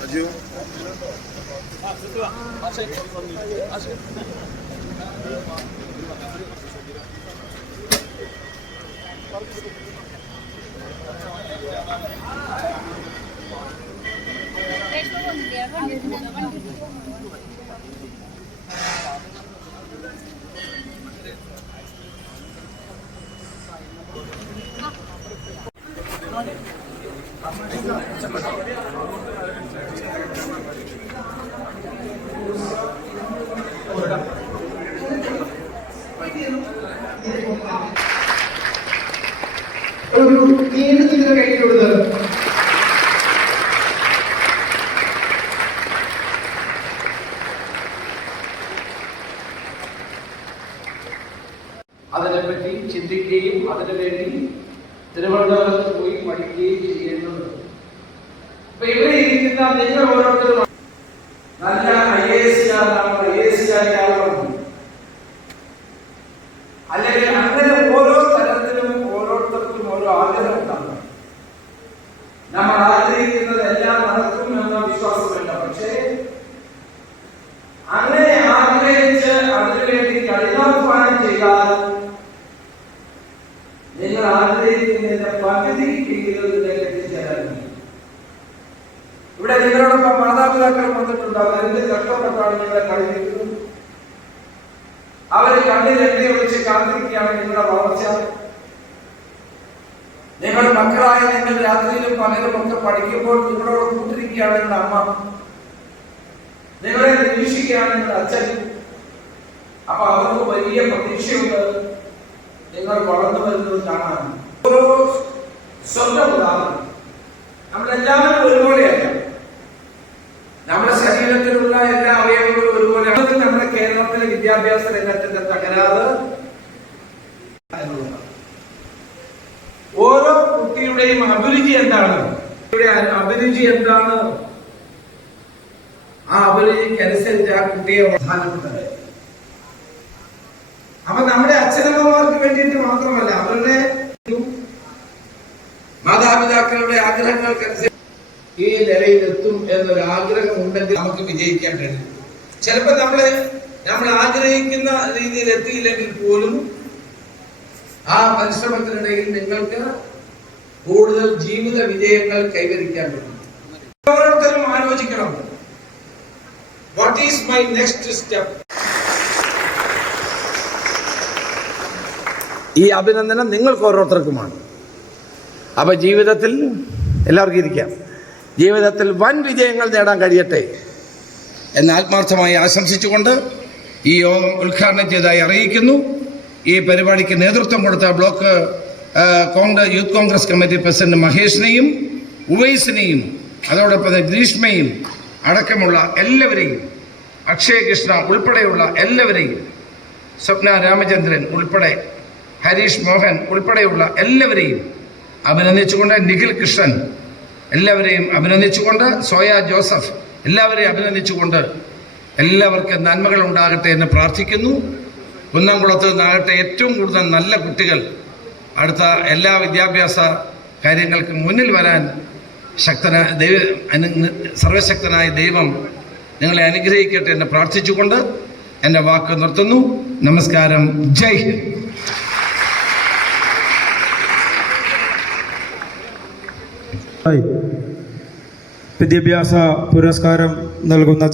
阿军。啊，对了，阿军。അതിനെപ്പറ്റി ചിന്തിക്കുകയും അതിനു വേണ്ടി തിരുവനന്തപുരത്ത് പഠിക്കുകയും ചെയ്യുന്നുണ്ട് അപ്പൊ ഇവിടെ ഇരിക്കുന്ന നിങ്ങൾ ഓരോരുത്തരും നല്ല I A S I A S കാരനാണോ അല്ലെങ്കിൽ അങ്ങനെ ഓരോ തരത്തിലും ഓരോരുത്തർക്കും ഓരോ ആഗ്രഹം ഉണ്ടാകും നമ്മൾ ആഗ്രഹിക്കുന്നത് എല്ലാം നടക്കും എന്ന വിശ്വാസമില്ല പക്ഷേ അങ്ങനെ ആഗ്രഹിച്ച് അതിനുവേണ്ടി കഠിനാധ്വാനം ചെയ്താൽ നിങ്ങൾ ആഗ്രഹിക്കുന്നതിന്റെ പകുതിക്കെങ്കിലും ഇതിലേക്ക് എത്തിച്ചേരാൻ ഇവിടെ നിങ്ങളോടൊപ്പം മാതാപിതാക്കൾ വന്നിട്ടുണ്ട്. അവരെന്ത് കഷ്ടപ്പെട്ടാണ് നിങ്ങളെ കഴിഞ്ഞിരിക്കുന്നത് അവർ കണ്ണിൽ എണ്ണ ഒഴിച്ച് കാത്തിരിക്കുകയാണ് നിങ്ങളുടെ വളർച്ച. നിങ്ങൾ മക്കളായ നിങ്ങൾ രാത്രിയിലും പകലും ഒക്കെ പഠിക്കുമ്പോൾ നിങ്ങളോട് കൂട്ടിരിക്കുകയാണ് നിങ്ങളുടെ അമ്മ. നിങ്ങളെ നിരീക്ഷിക്കുകയാണ് നിങ്ങളുടെ അച്ഛൻ. അപ്പൊ അവർക്ക് വലിയ പ്രതീക്ഷയുണ്ട്. നിങ്ങൾ വളർന്നു വരുന്നത് കാണാൻ. ഓരോ സ്വന്തം ഉദാഹരണം നമ്മളെല്ലാവരും ഒരുപോലെയല്ല. നമ്മുടെ ശരീരത്തിലുള്ള എല്ലാ അവയവങ്ങളും ഒരുപോലെ. നമ്മുടെ കേരളത്തിലെ വിദ്യാഭ്യാസ രംഗത്തിന്റെ തകരാറ്. ഓരോ കുട്ടിയുടെയും അഭിരുചി എന്താണ്? അഭിരുചി എന്താണ്? ആ അഭിരുചിക്ക് അനുസരിച്ച് ആ കുട്ടിയെ പ്രധാനപ്പെട്ടത് അപ്പൊ നമ്മുടെ അച്ഛനമ്മമാർക്ക് വേണ്ടിയിട്ട് മാത്രമല്ല അവരുടെ മാതാപിതാക്കളുടെ ആഗ്രഹങ്ങൾക്കനുസരിച്ച് ഈ നിലയിലെത്തും എന്നൊരു ആഗ്രഹം ഉണ്ടെങ്കിൽ നമുക്ക് വിജയിക്കാൻ കഴിയും. ചിലപ്പോൾ നമ്മളെ നമ്മൾ ആഗ്രഹിക്കുന്ന രീതിയിൽ എത്തിയില്ലെങ്കിൽ പോലും ആ പരിശ്രമത്തിനിടയിൽ നിങ്ങൾക്ക് കൂടുതൽ ജീവിത വിജയങ്ങൾ കൈവരിക്കാൻ പറ്റും. ഓരോരുത്തരും ആലോചിക്കണം. What is my next step ഈ അഭിനന്ദനം നിങ്ങൾക്ക് ഓരോരുത്തർക്കുമാണ്. അപ്പോൾ ജീവിതത്തിൽ എല്ലാവർക്കും ഇരിക്കാം. ജീവിതത്തിൽ വൻ വിജയങ്ങൾ നേടാൻ കഴിയട്ടെ എന്ന് ആത്മാർത്ഥമായി ആശംസിച്ചുകൊണ്ട് ഈ യോഗം ഉദ്ഘാടനം ചെയ്തതായി അറിയിക്കുന്നു. ഈ പരിപാടിക്ക് നേതൃത്വം കൊടുത്ത block Congress youth Congress committee president മഹേഷിനെയും ഉവൈസിനെയും അതോടൊപ്പം ഗ്രീഷ്മയും അടക്കമുള്ള എല്ലാവരെയും അക്ഷയ കൃഷ്ണ ഉൾപ്പെടെയുള്ള എല്ലാവരെയും സ്വപ്ന രാമചന്ദ്രൻ ഉൾപ്പെടെ ഹരീഷ് മോഹൻ ഉൾപ്പെടെയുള്ള എല്ലാവരെയും അഭിനന്ദിച്ചുകൊണ്ട് നിഖിൽ കൃഷ്ണൻ എല്ലാവരെയും അഭിനന്ദിച്ചുകൊണ്ട് സോയ ജോസഫ് എല്ലാവരെയും അഭിനന്ദിച്ചുകൊണ്ട് എല്ലാവർക്കും നന്മകൾ ഉണ്ടാകട്ടെ എന്ന് പ്രാർത്ഥിക്കുന്നു. കുന്നംകുളത്ത് നിന്നാകട്ടെ ഏറ്റവും കൂടുതൽ നല്ല കുട്ടികൾ അടുത്ത എല്ലാ വിദ്യാഭ്യാസ കാര്യങ്ങൾക്കും മുന്നിൽ വരാൻ ശക്തനായ ദൈവ സർവശക്തനായ ദൈവം നിങ്ങളെ അനുഗ്രഹിക്കട്ടെ എന്ന് പ്രാർത്ഥിച്ചുകൊണ്ട് എന്റെ വാക്ക് നിർത്തുന്നു. നമസ്കാരം. ജയ് ഹിന്ദ്. വിദ്യാഭ്യാസ പുരസ്കാരം നൽകുന്ന